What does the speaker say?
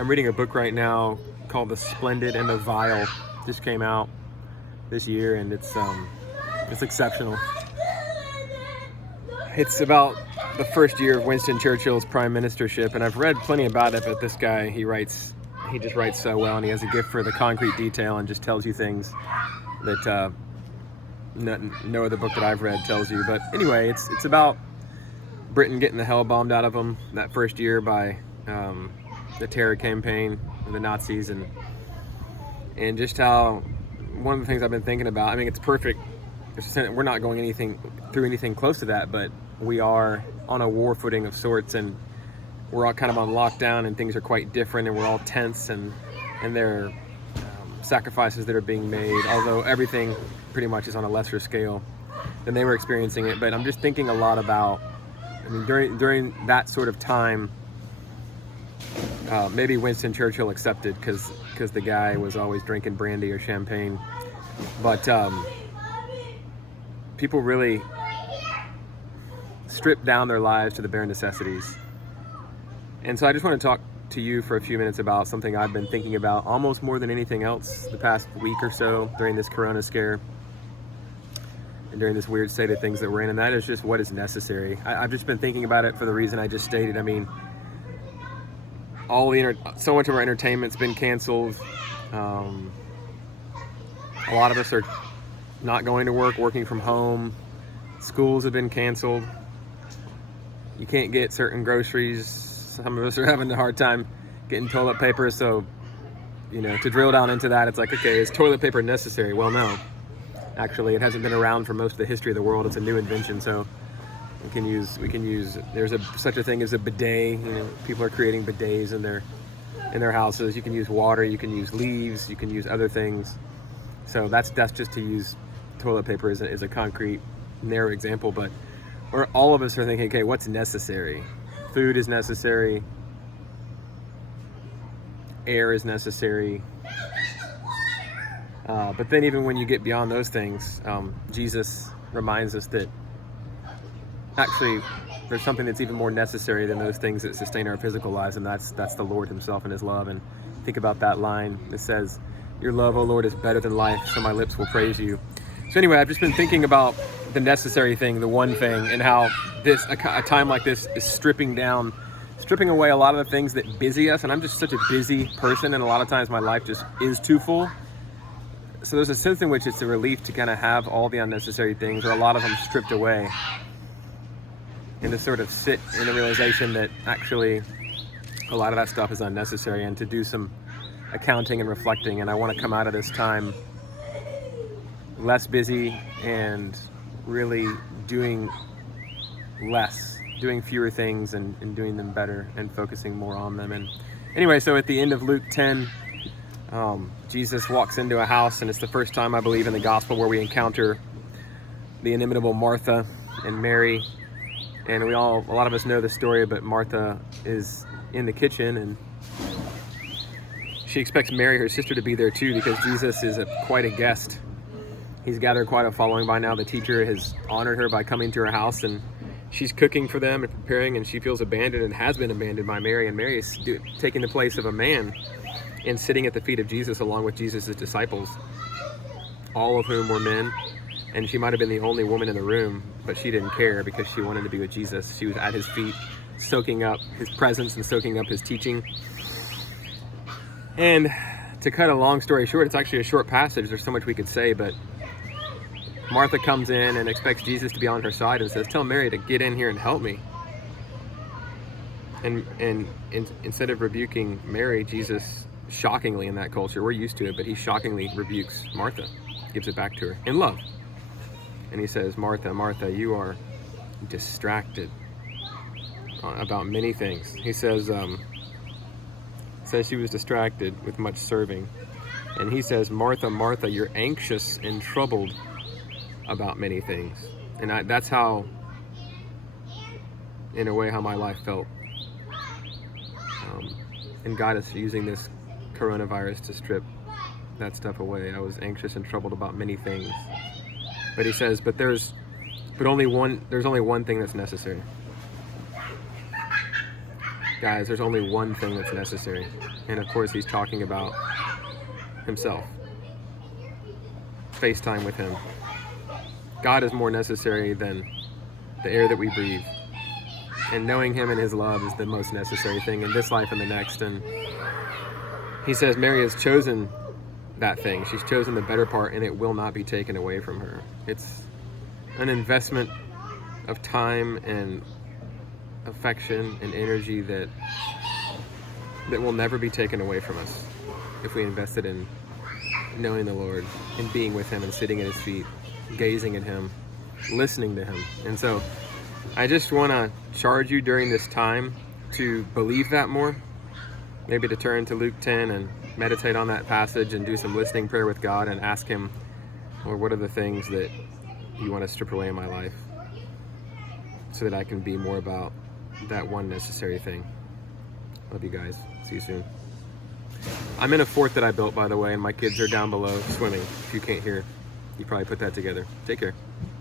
I'm reading a book right now called The Splendid and the Vile. Just came out this year, and it's exceptional. It's about the first year of Winston Churchill's prime ministership, and I've read plenty about it, but this guy, he just writes so well, and he has a gift for the concrete detail and just tells you things that no other book that I've read tells you. But anyway, it's about Britain getting the hell bombed out of them that first year by the terror campaign of the Nazis, and just how one of the things I've been thinking about, I mean, it's perfect. We're not going through anything close to that, but we are on a war footing of sorts, and we're all kind of on lockdown, and things are quite different, and we're all tense, and there are sacrifices that are being made, although everything pretty much is on a lesser scale than they were experiencing it. But I'm just thinking a lot about, I mean, during that sort of time, maybe Winston Churchill accepted because the guy was always drinking brandy or champagne, but people really stripped down their lives to the bare necessities. And so I just want to talk to you for a few minutes about something I've been thinking about almost more than anything else the past week or so during this corona scare and during this weird state of things that we're in, and that is just what is necessary. I've just been thinking about it for the reason I just stated. I mean, so much of our entertainment's been canceled. A lot of us are not going to work, working from home. Schools have been canceled. You can't get certain groceries. Some of us are having a hard time getting toilet paper. So, to drill down into that, it's like, okay, is toilet paper necessary? Well, no. Actually, it hasn't been around for most of the history of the world. It's a new invention. So we can use, there's such a thing as a bidet. People are creating bidets in their houses. You can use water, you can use leaves, you can use other things. So that's just to use toilet paper is a concrete, narrow example, but all of us are thinking, okay, what's necessary? Food is necessary. Air is necessary. But then even when you get beyond those things, Jesus reminds us that actually there's something that's even more necessary than those things that sustain our physical lives, and that's the Lord himself and his love. And think about that line that says, "Your love, O Lord, is better than life, so my lips will praise you." So anyway, I've just been thinking about the necessary thing, the one thing, and how a time like this is stripping away a lot of the things that busy us. And I'm just such a busy person, and a lot of times my life just is too full. So there's a sense in which it's a relief to kind of have all the unnecessary things, or a lot of them, stripped away, and to sort of sit in the realization that actually a lot of that stuff is unnecessary, and to do some accounting and reflecting. And I want to come out of this time less busy and really doing less, doing fewer things and doing them better and focusing more on them. And anyway, so at the end of Luke 10, Jesus walks into a house, and it's the first time, I believe, in the gospel where we encounter the inimitable Martha and Mary. And a lot of us know the story, but Martha is in the kitchen, and she expects Mary, her sister, to be there too, because Jesus is quite a guest. He's gathered quite a following by now. The teacher has honored her by coming to her house, and she's cooking for them and preparing, and she feels abandoned and has been abandoned by Mary. And Mary is taking the place of a man and sitting at the feet of Jesus along with Jesus' disciples, all of whom were men. And she might have been the only woman in the room, but she didn't care because she wanted to be with Jesus. She was at his feet, soaking up his presence and soaking up his teaching. And to cut a long story short, it's actually a short passage. There's so much we could say, but Martha comes in and expects Jesus to be on her side and says, "Tell Mary to get in here and help me." And instead of rebuking Mary, Jesus, shockingly in that culture, we're used to it, but he shockingly rebukes Martha, gives it back to her in love. And he says, "Martha, Martha, you are distracted about many things." He says she was distracted with much serving. And he says, "Martha, Martha, you're anxious and troubled about many things." And that's how, in a way, how my life felt. And God is using this coronavirus to strip that stuff away. I was anxious and troubled about many things. But he says, there's only one thing that's necessary. guys, there's only one thing that's necessary. And of course, he's talking about himself. FaceTime with him. God is more necessary than the air that we breathe. And knowing him and his love is the most necessary thing in this life and the next. And he says Mary has chosen that thing. She's chosen the better part, and it will not be taken away from her. It's an investment of time and affection and energy that will never be taken away from us if we invest it in knowing the Lord and being with him and sitting at his feet, gazing at him, listening to him. And so I just want to charge you during this time to believe that more, maybe to turn to Luke 10 and meditate on that passage and do some listening prayer with God and ask him, Lord, what are the things that you want to strip away in my life so that I can be more about that one necessary thing. Love you guys. See you soon. I'm in a fort that I built, by the way, and my kids are down below swimming. If you can't hear, you probably put that together. Take care.